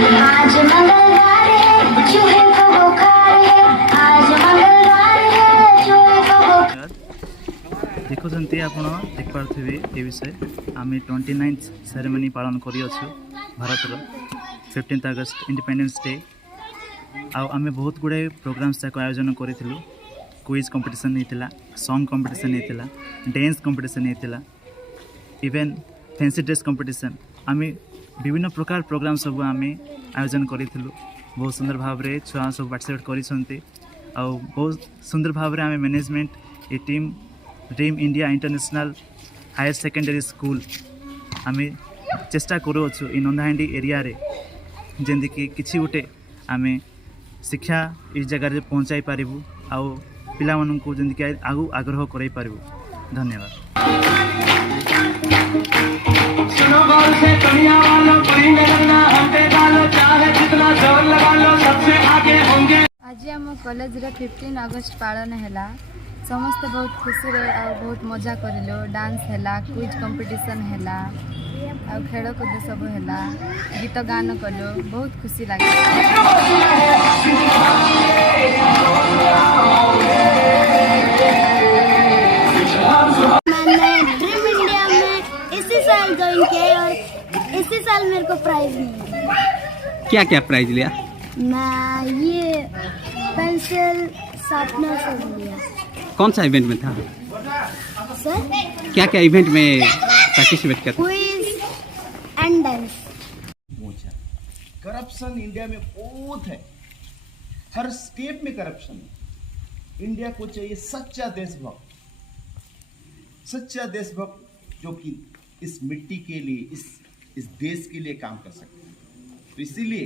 आज मंगलवार है, चूहे को बुखार है। आज मंगलवार है, चूहे को बुखार। देखुंत आप देखिपे ये विषय आम 29th सेरेमनी पालन कर भारत 15th अगस्त इंडिपेंडेंस डे आम बहुत गुड़ाए प्रोग्राम्स जाक आयोजन करूँ। क्विज कंपटीशन होता, सॉन्ग कंपटीशन होता, डांस कंपटीशन होता, इवेन फैंसी ड्रेस कंपटीशन आम विभिन्न प्रकार प्रोग्राम सब आम आयोजन करूँ। बहुत सुंदर भाव में छुआ सब पार्टिसिपेट कर बहुत सुंदर भाव में आम मैनेजमेंट ये team dream India international higher secondary school आम चेष्टा करूँ इ नंदाहांडी एरिया रे जमीक कि गोटे आम शिक्षा इस जगह पहुँचाई पारू आउ पिला को जमीक आगू आग्रह कर पारू। धन्यवाद। आज आम कॉलेज 15 अगस्त पालन है। समस्त बहुत खुशी रे आ बहुत मजा करलो। डांस हैला, क्विज कंपटीशन हैला, आ खेल कूद सब हैला, गीत गान कलो, बहुत खुशी लगे। मैंने ड्रीम इंडिया में इसी साल ज्वाइन किया और इसी साल मेरे को प्राइज मिला। क्या क्या प्राइज लिया? मैं ये पेंसिल शार्पनर सब लिया। कौन सा इवेंट में था सर? क्या क्या इवेंट में पार्टिसिपेट करते? Quiz and dance. Corruption India में बहुत है, हर स्टेट में करप्शन है। इंडिया को चाहिए सच्चा देशभक्त, सच्चा देशभक्त जो कि इस मिट्टी के लिए, इस देश के लिए काम कर सकते हैं। तो इसीलिए